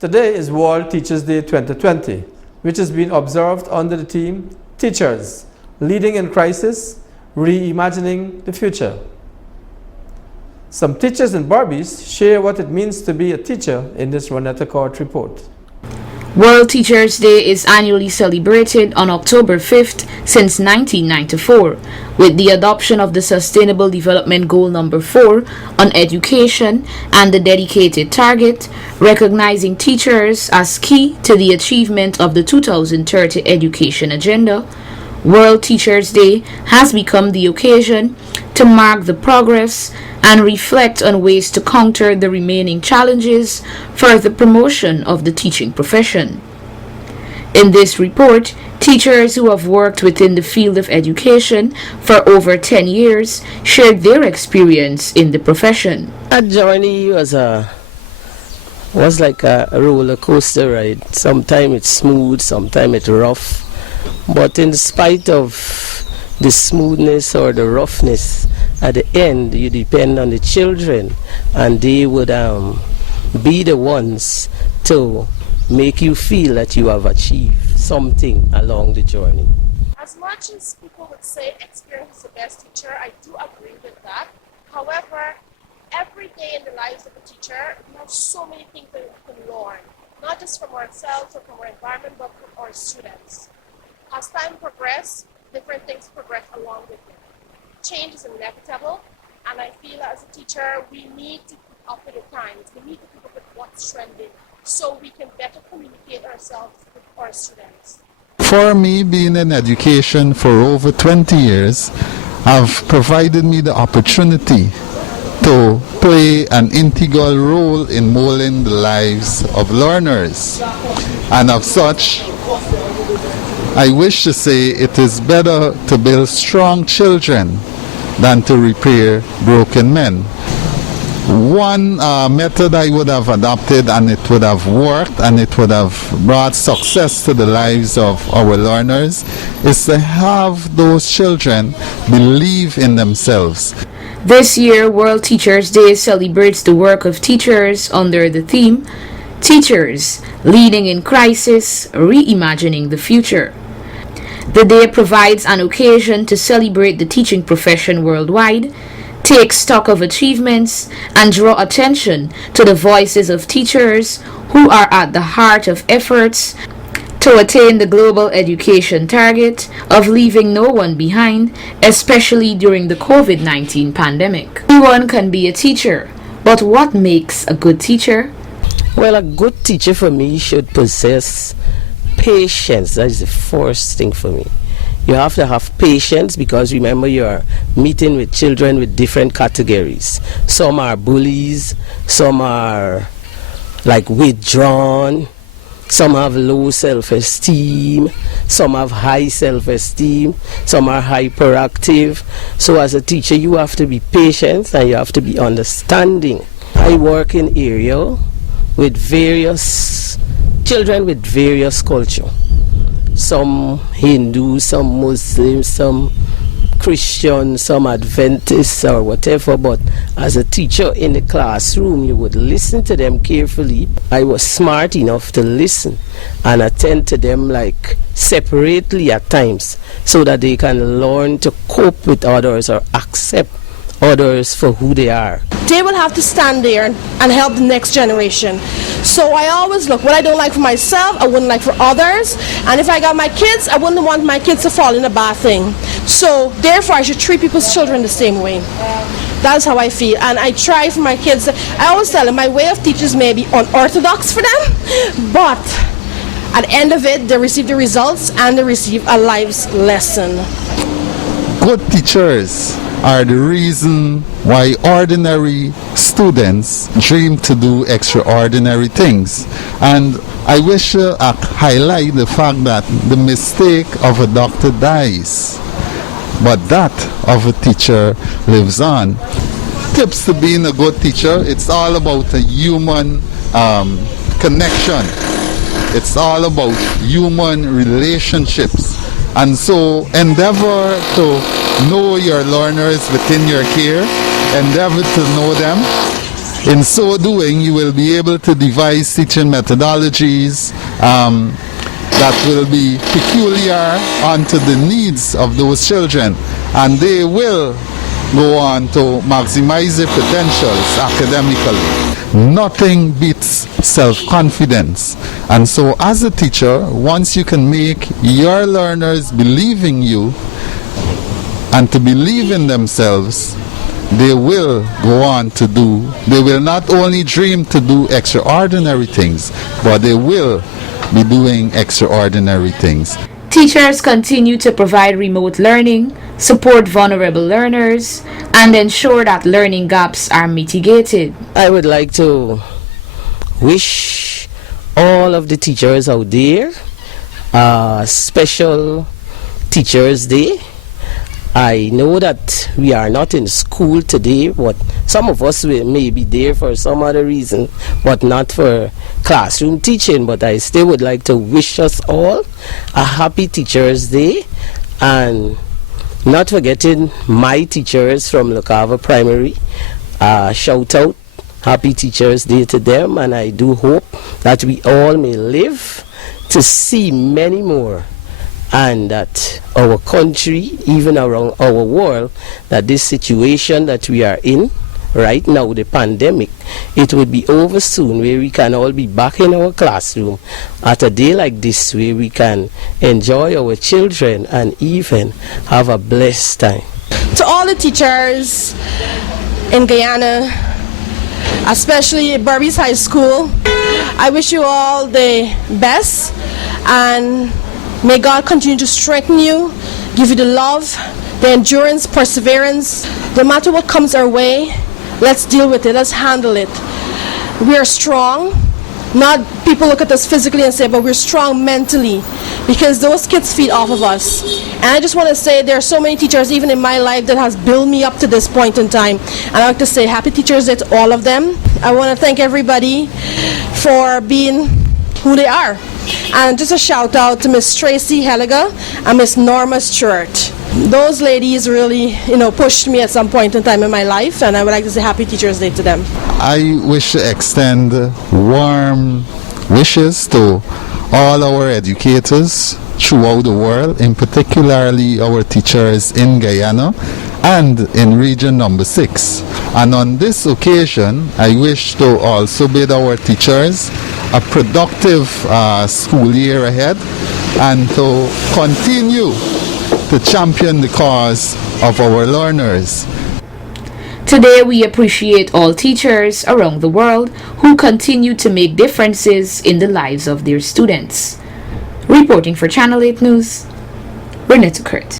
Today is World Teachers Day 2020, which has been observed under the theme Teachers, Leading in Crisis, Reimagining the Future. Some teachers and Barbies share what it means to be a teacher in this Ronetta Court report. World Teachers Day is annually celebrated on October 5th since 1994, with the adoption of the Sustainable Development Goal number 4 on education and the dedicated target, recognizing teachers as key to the achievement of the 2030 education agenda. World Teachers Day has become the occasion to mark the progress and reflect on ways to counter the remaining challenges for the promotion of the teaching profession. In this report, teachers who have worked within the field of education for over 10 years shared their experience in the profession. That journey was like a roller coaster ride. Sometimes it's smooth, sometimes it's rough. But in spite of the smoothness or the roughness, at the end you depend on the children, and they would be the ones to make you feel that you have achieved something along the journey. As much as people would say experience is the best teacher, I do agree with that. However, every day in the lives of a teacher, we have so many things that we can learn, not just from ourselves or from our environment, but from our students. As time progresses, different things progress along with it. Change is inevitable, and I feel as a teacher, we need to keep up with the times. We need to keep up with what's trending so we can better communicate ourselves with our students. For me, being in education for over 20 years have provided me the opportunity to play an integral role in molding the lives of learners. And of such, I wish to say it is better to build strong children than to repair broken men. One method I would have adopted, and it would have worked and it would have brought success to the lives of our learners, is to have those children believe in themselves. This year, World Teachers Day celebrates the work of teachers under the theme Teachers, Leading in Crisis, Reimagining the Future. The day provides an occasion to celebrate the teaching profession worldwide, take stock of achievements, and draw attention to the voices of teachers who are at the heart of efforts to attain the global education target of leaving no one behind, especially during the COVID-19 pandemic. Anyone can be a teacher, but what makes a good teacher? Well, a good teacher for me should possess patience. That is the first thing for me. You have to have patience, because remember, you are meeting with children with different categories. Some are bullies, some are like withdrawn, some have low self-esteem, some have high self-esteem, some are hyperactive. So as a teacher, you have to be patient and you have to be understanding. I work in area with various children with various culture. Some Hindu, some Muslim, some Christian, some Adventists or whatever, but as a teacher in the classroom, you would listen to them carefully. I was smart enough to listen and attend to them like separately at times, so that they can learn to cope with others or accept others for who they are. They will have to stand there and help the next generation. So I always look, what I don't like for myself, I wouldn't like for others. And if I got my kids, I wouldn't want my kids to fall in a bad thing. So therefore, I should treat people's children the same way. That's how I feel. And I try for my kids. I always tell them my way of teaching may be unorthodox for them, but at the end of it, they receive the results and they receive a life's lesson. Good teachers are the reason why ordinary students dream to do extraordinary things. And I wish to highlight the fact that the mistake of a doctor dies, but that of a teacher lives on. Tips to being a good teacher: it's all about a human connection. It's all about human relationships. And so endeavor to know your learners within your care, endeavor to know them, In so doing, you will be able to devise teaching methodologies that will be peculiar unto the needs of those children, and they will go on to maximize their potentials academically. Nothing beats self-confidence. And so as a teacher, once you can make your learners believe in you and to believe in themselves, they will go on to do, they will not only dream to do extraordinary things, but they will be doing extraordinary things. Teachers continue to provide remote learning, support vulnerable learners, and ensure that learning gaps are mitigated. I would like to wish all of the teachers out there a special Teachers' Day. I know that we are not in school today, but some of us may be there for some other reason, but not for classroom teaching. But I still would like to wish us all a happy Teachers' Day, and not forgetting my teachers from Lukava Primary. Shout out, happy Teachers' Day to them, and I do hope that we all may live to see many more, and that our country, even around our world, that this situation that we are in right now, the pandemic, it will be over soon, where we can all be back in our classroom at a day like this, where we can enjoy our children and even have a blessed time. To all the teachers in Guyana, especially Barbies High School, I wish you all the best, and may God continue to strengthen you, give you the love, the endurance, perseverance. No matter what comes our way, let's deal with it, let's handle it. We are strong. Not people look at us physically and say, but we're strong mentally, because those kids feed off of us. And I just want to say there are so many teachers, even in my life, that has built me up to this point in time. And I'd like to say happy Teachers Day to all of them. I want to thank everybody for being who they are. And just a shout out to Miss Tracy Helliger and Miss Norma Stewart. Those ladies really, pushed me at some point in time in my life, and I would like to say happy Teachers Day to them. I wish to extend warm wishes to all our educators throughout the world, in particularly our teachers in Guyana and in region number 6. And on this occasion, I wish to also bid our teachers a productive school year ahead, and to continue to champion the cause of our learners. Today we appreciate all teachers around the world who continue to make differences in the lives of their students. Reporting for Channel 8 News, Renetta Kurt.